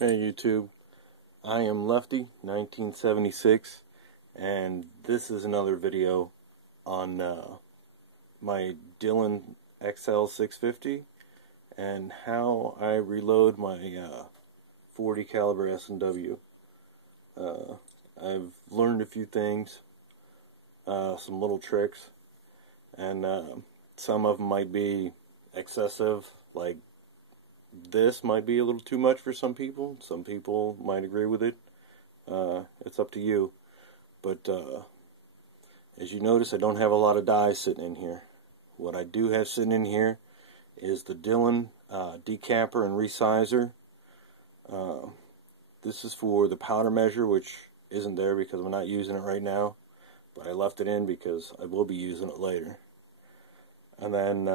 Hey YouTube, I am Lefty 1976 and this is another video on my Dillon XL650 and how I reload my 40 caliber S&W. I've learned a few things, some little tricks, and some of them might be excessive, like this might be a little too much for some people. Some people might agree with it. It's up to you. But as you notice, I don't have a lot of dyes sitting in here. What I do have sitting in here is the Dillon decapper and resizer. This is for the powder measure, which isn't there because I'm not using it right now. But I left it in because I will be using it later. And then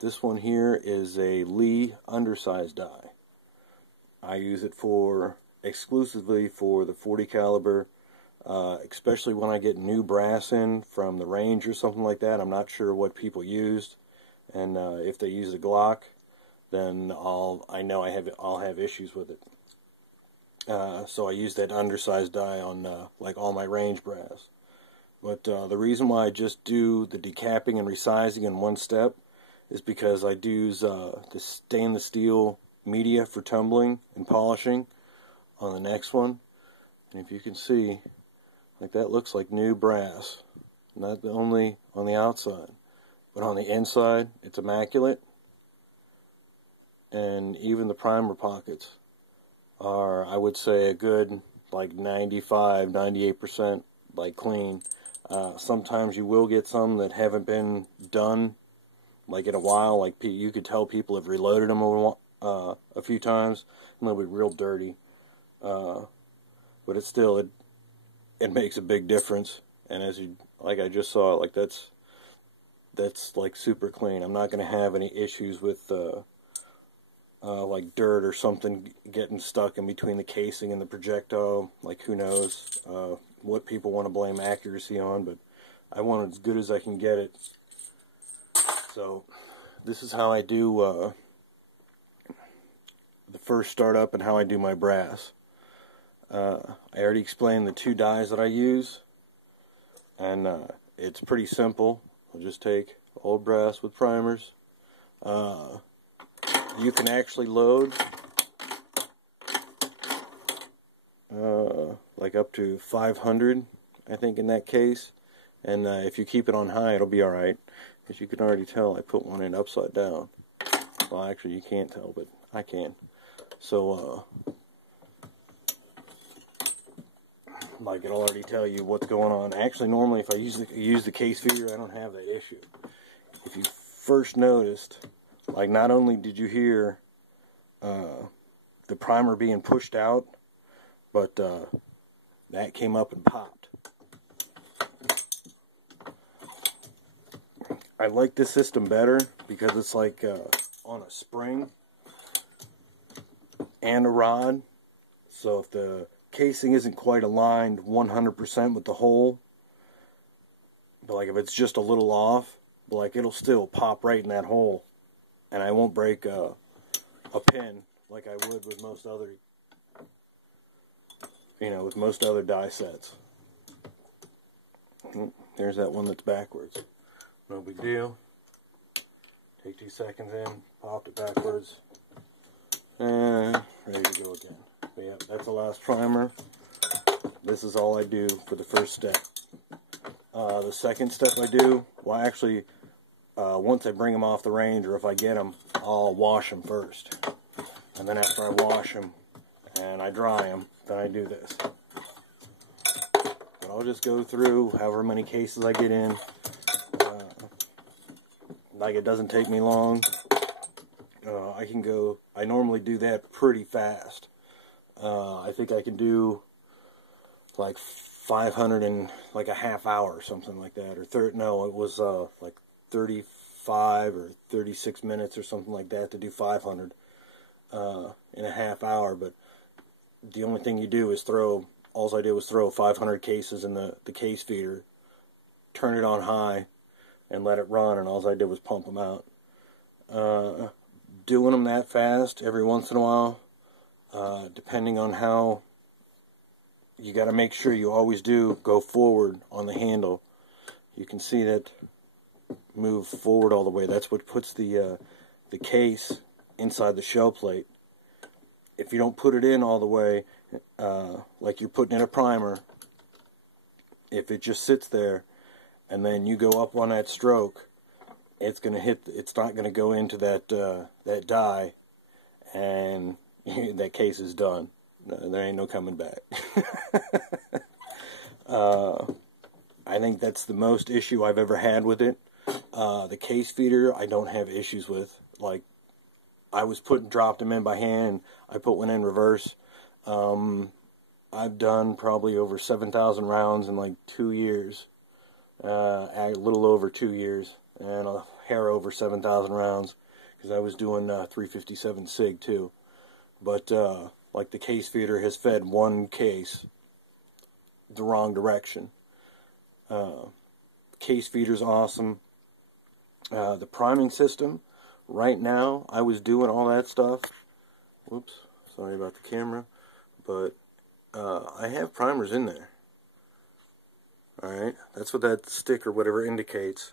this one here is a Lee undersized die. I use it exclusively for the 40 caliber, especially when I get new brass in from the range or something like that. I'm not sure what people used, and if they use a Glock, then I'll have issues with it. So I use that undersized die on like all my range brass. But the reason why I just do the decapping and resizing in one step is because I do use the stainless steel media for tumbling and polishing on the next one. And if you can see, like that looks like new brass. Not only on the outside, but on the inside, it's immaculate. And even the primer pockets are, I would say, a good like 95-98% like clean. Sometimes you will get some that haven't been done like in a while, like you could tell people have reloaded them a few times and they'll be real dirty, but it's still, it makes a big difference. And as you, like I just saw, like that's like super clean. I'm not going to have any issues with like dirt or something getting stuck in between the casing and the projectile. Like, who knows what people want to blame accuracy on, but I want it as good as I can get it. So this is how I do the first startup and how I do my brass. I already explained the two dyes that I use, and it's pretty simple. I'll just take old brass with primers. You can actually load like up to 500, I think, in that case, and if you keep it on high, it'll be alright. As you can already tell, I put one in upside down. Well, actually you can't tell, but I can. So like, it'll already tell you what's going on. Actually, normally if I use the case feeder, I don't have that issue. If you first noticed, like, not only did you hear the primer being pushed out, but that came up and popped. I like this system better because it's like on a spring and a rod. So if the casing isn't quite aligned 100% with the hole, but like if it's just a little off, but like it'll still pop right in that hole, and I won't break a pin like I would with most other, with most other die sets. There's that one that's backwards. No big deal. Take 2 seconds in, popped it backwards, and ready to go again. But yeah, that's the last primer. This is all I do for the first step. The second step I do, well, actually, once I bring them off the range, or if I get them, I'll wash them first. And then after I wash them and I dry them, then I do this. But I'll just go through however many cases I get in. Like, it doesn't take me long. I normally do that pretty fast. I think I can do like 500 in like a half hour or something like that. Or no, it was like 35 or 36 minutes or something like that to do 500 in a half hour. But the only thing you do is all I did was throw 500 cases in the case feeder, turn it on high, and let it run, and all I did was pump them out. Doing them that fast every once in a while depending on how, you got to make sure you always do go forward on the handle. You can see that move forward all the way. That's what puts the case inside the shell plate. If you don't put it in all the way, like you're putting in a primer, if it just sits there and then you go up on that stroke, it's gonna hit. It's not gonna go into that that die, and that case is done. There ain't no coming back. I think that's the most issue I've ever had with it. The case feeder, I don't have issues with. Like, I was dropped them in by hand. I put one in reverse. I've done probably over 7,000 rounds in like 2 years. A little over 2 years. And a hair over 7,000 rounds. Because I was doing 357 SIG too. But, like, the case feeder has fed one case the wrong direction. Case feeder's awesome. The priming system, right now, I was doing all that stuff. Whoops, sorry about the camera. But I have primers in there. Alright, that's what that stick or whatever indicates.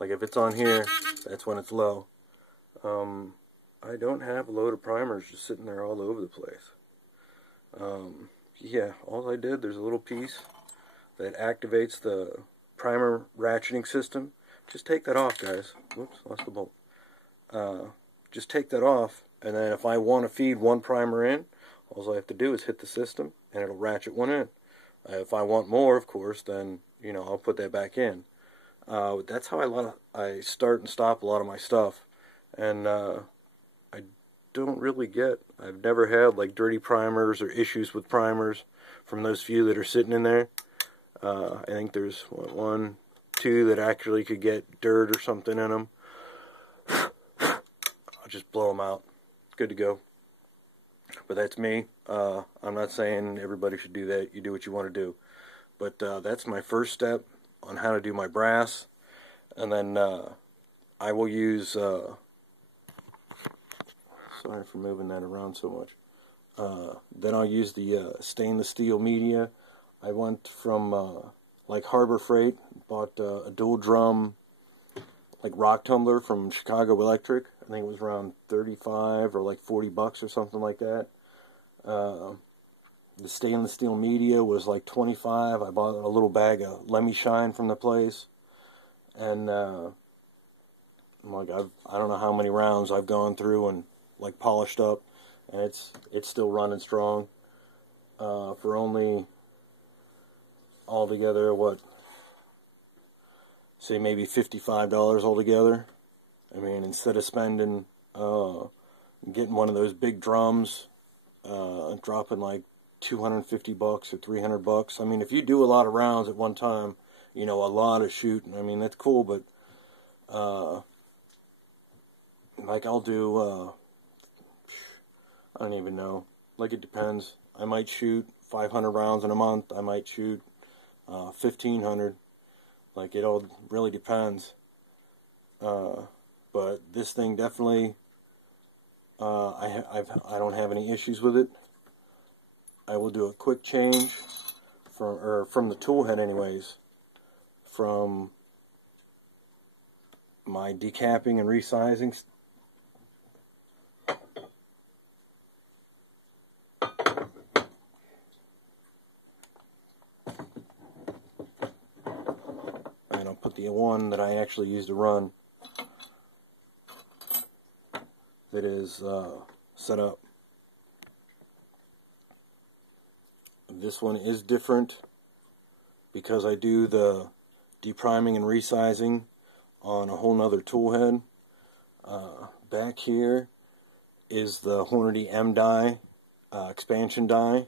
Like if it's on here, that's when it's low. I don't have a load of primers just sitting there all over the place. Yeah, all I did, there's a little piece that activates the primer ratcheting system. Just take that off, guys. Whoops, lost the bolt. Just take that off, and then if I want to feed one primer in, all I have to do is hit the system, and it'll ratchet one in. If I want more, of course, then, you know, I'll put that back in. That's how I start and stop a lot of my stuff. And I don't really I've never had like dirty primers or issues with primers from those few that are sitting in there. I think there's one, two that actually could get dirt or something in them. I'll just blow them out. Good to go. But that's me. I'm not saying everybody should do that. You do what you want to do. But that's my first step on how to do my brass. And then I will use... sorry for moving that around so much. Then I'll use the stainless steel media. I went from like Harbor Freight, bought a dual drum like rock tumbler from Chicago Electric. I think it was around 35 or like 40 bucks or something like that. The stainless steel media was like 25. I bought a little bag of Lemmy Shine from the place, and like I don't know how many rounds I've gone through and like polished up, and it's still running strong. For only altogether, what, say maybe $55 altogether. I mean, instead of spending getting one of those big drums, dropping like 250 bucks or 300 bucks. I mean, if you do a lot of rounds at one time, you know, a lot of shooting, I mean, that's cool, but like I'll do I don't even know, like it depends. I might shoot 500 rounds in a month. I might shoot 1,500. Like, it all really depends. But this thing definitely, I don't have any issues with it. I will do a quick change from the tool head, anyways, from my decapping and resizing. And I'll put the one that I actually use to run that is set up. This one is different because I do the depriming and resizing on a whole nother tool head. Back here is the Hornady M die, expansion die,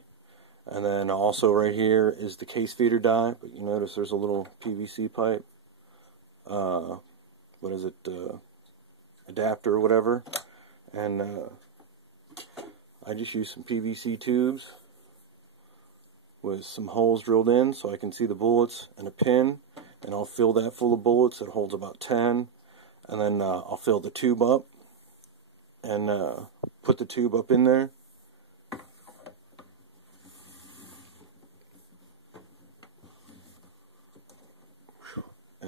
and then also right here is the case feeder die. But you notice there's a little PVC pipe. What is it? Adapter or whatever. And I just use some PVC tubes with some holes drilled in so I can see the bullets and a pin, and I'll fill that full of bullets. It holds about 10, and then I'll fill the tube up and put the tube up in there,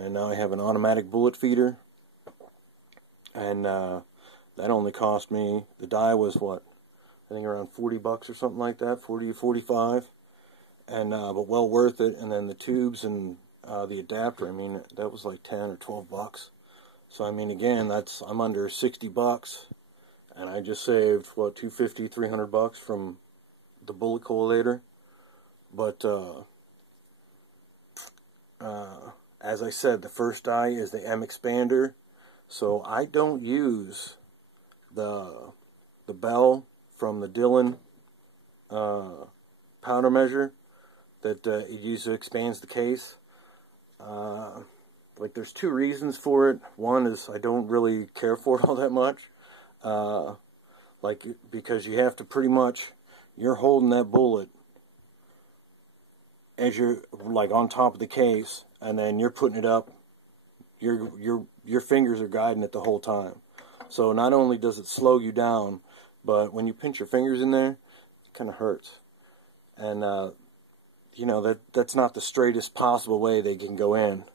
and now I have an automatic bullet feeder, and that only cost me, the die was what, I think around 40 bucks or something like that, 40 or 45, and but well worth it. And then the tubes and the adapter, I mean, that was like 10 or 12 bucks. So I mean, again, I'm under 60 bucks, and I just saved what, 250, 300 bucks from the bullet collator. But as I said, the first die is the M expander, so I don't use the bell from the Dillon powder measure that it usually expands the case. Like, there's two reasons for it. One is I don't really care for it all that much. Like, because you have to pretty much, you're holding that bullet as you're like on top of the case, and then you're putting it up. Your fingers are guiding it the whole time. So not only does it slow you down, but when you pinch your fingers in there, it kind of hurts. And you know, that's not the straightest possible way they can go in.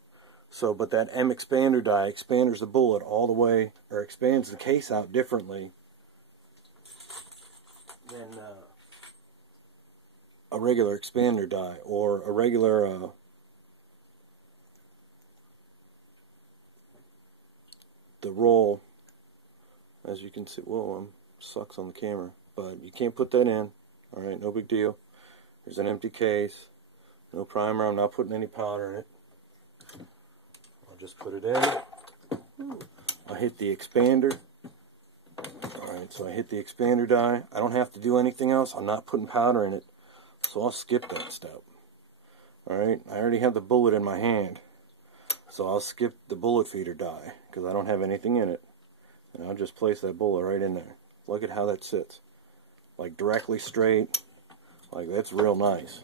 So, but that M expander die expands the bullet all the way, or expands the case out differently than a regular expander die, or a regular the roll. As you can see, whoa, sucks on the camera, but you can't put that in. Alright, no big deal. There's an empty case, no primer. I'm not putting any powder in it. I'll just put it in. I hit the expander. Alright, so I hit the expander die. I don't have to do anything else. I'm not putting powder in it, so I'll skip that step. Alright, I already have the bullet in my hand, so I'll skip the bullet feeder die because I don't have anything in it. And I'll just place that bullet right in there. Look at how that sits. Like, directly straight. Like, that's real nice.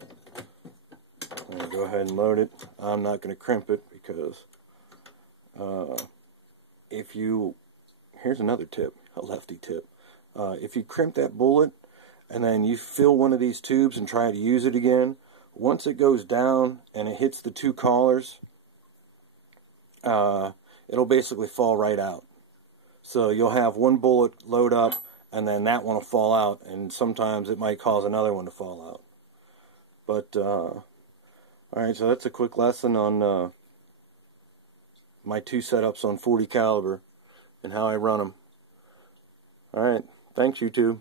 I'm going to go ahead and load it. I'm not going to crimp it because if you... Here's another tip, a lefty tip. If you crimp that bullet and then you fill one of these tubes and try to use it again, once it goes down and it hits the two collars, it'll basically fall right out. So you'll have one bullet load up, and then that one will fall out, and sometimes it might cause another one to fall out. But, alright, so that's a quick lesson on my two setups on .40 caliber and how I run them. Alright, thanks YouTube.